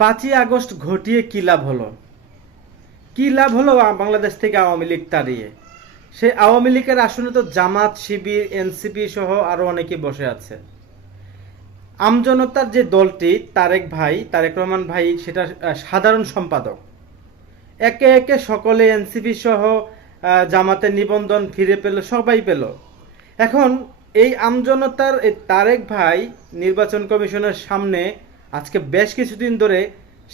5ই August ঘটিয়ে কি লাভ হলো? কি লাভ হলো বাংলাদেশ থেকে আওয়ামী লীগ তাড়িয়ে? সেই আওয়ামী লীগের আসনে তো জামাত, শিবির, এনসিপি সহ আরো অনেকে বসে আছে। আমজনতার যে দলটি, তারেক রহমান ভাই সেটা সাধারণ সম্পাদক। একে একে সকলে এনসিপি সহ জামাতের নিবন্ধন ফিরে পেল, সবাই পেল। এখন এই আমজনতার এই তারেক ভাই নির্বাচন কমিশনের সামনে আজকে বেশ কিছুদিন ধরে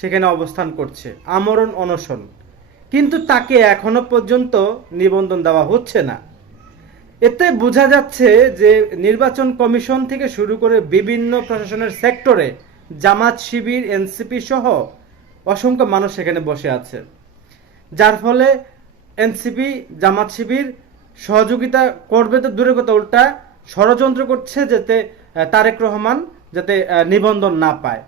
সেখানে অবস্থান করছে, আমরণ অনশন। কিন্তু তাকে এখনো পর্যন্ত নিবন্ধন দেওয়া হচ্ছে না। এতে বোঝা যাচ্ছে যে নির্বাচন কমিশন থেকে শুরু করে বিভিন্ন প্রশাসনের সেক্টরে জামাত, শিবির, এনসিপি সহ অসংখ্য মানুষ সেখানে বসে আছে, যার ফলে এনসিপি, জামাত, শিবির সহযোগিতা করবে তো দূরের কথা, উল্টা ষড়যন্ত্র করছে যাতে তারেক রহমান যাতে নিবন্ধন না পায়।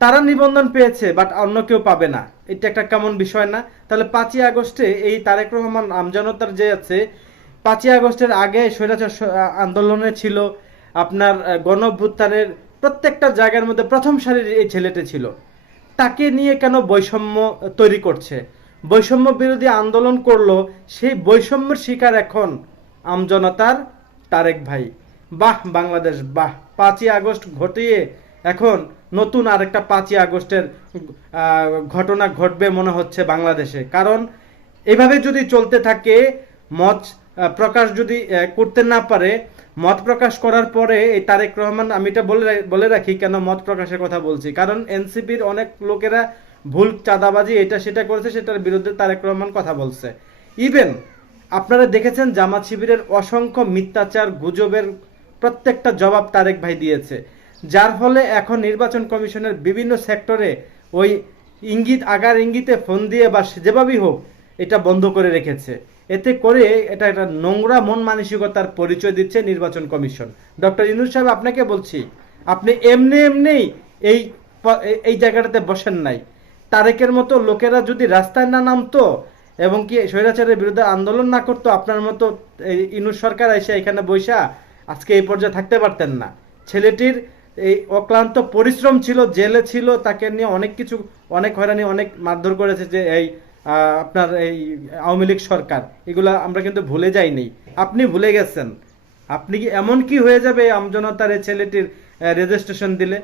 তারা নিবন্ধন পেয়েছে, বাট অন্য কেউ পাবে না। এটা একটা কেমন বিষয় না? তাহলে 5ই আগস্টে এই তারেক রহমান আমজনতার যে আছে, 5ই আগস্টের আগে স্বৈরাচার আন্দোলনে ছিল আপনার গণঅভ্যুত্থানের প্রত্যেকটা জায়গার মধ্যে প্রথম সারির এই ছেলেটি ছিল। তাকে নিয়ে কেন বৈষম্য তৈরি করছে? বৈষম্য বিরোধী আন্দোলন করলো, সেই বৈষম্যের শিকার এখন আমজনতার তারেক ভাই। বাহ বাংলাদেশ, বাহ! 5ই আগস্ট ঘটিয়ে এখন নতুন আরেকটা 5ই আগস্টের ঘটনা ঘটবে মনে হচ্ছে বাংলাদেশে। কারণ এভাবে যদি চলতে থাকে, মত প্রকাশ যদি করতে না পারে, মত প্রকাশ করার পরে এই তারেক রহমান, আমি এটা বলে রাখি কেন মত প্রকাশের কথা বলছি, কারণ এনসিপির অনেক লোকেরা ভুল চাঁদাবাজি এটা সেটা করেছে, সেটার বিরুদ্ধে তারেক রহমান কথা বলছে। ইভেন আপনারা দেখেছেন জামাত শিবিরের অসংখ্য মিথ্যাচার, গুজবের প্রত্যেকটা জবাব তারেক ভাই দিয়েছে, যার ফলে এখন নির্বাচন কমিশনের বিভিন্ন সেক্টরে ওই আগার ইঙ্গিতে ফোন দিয়ে বা যেভাবেই হোক এটা বন্ধ করে রেখেছে। এতে করে এটা একটা নোংরা মন মানসিকতার পরিচয় দিচ্ছে নির্বাচন কমিশন। ডক্টর ইউনূস সাহেব, আপনাকে বলছি, আপনি এমনি এই এই জায়গাটাতে বসেন নাই। তারেকের মতো লোকেরা যদি রাস্তায় না নামতো এবং কি স্বৈরাচারের বিরুদ্ধে আন্দোলন না করতো, আপনার মতো ইউনূস সরকার এসে এখানে বৈশা আজকে এই পর্যায়ে থাকতে পারতেন না। ছেলেটির এই অক্লান্ত পরিশ্রম ছিল, জেলে ছিল, তাকে নিয়ে অনেক কিছু, অনেক হয়রানি, অনেক মারধর করেছে যে এই আপনার এই আওয়ামী লীগ সরকার। এগুলা আমরা কিন্তু ভুলে যাইনি, আপনি ভুলে গেছেন। আপনি কি এমন কি হয়ে যাবে আমজনতার এই ছেলেটির রেজিস্ট্রেশন দিলে?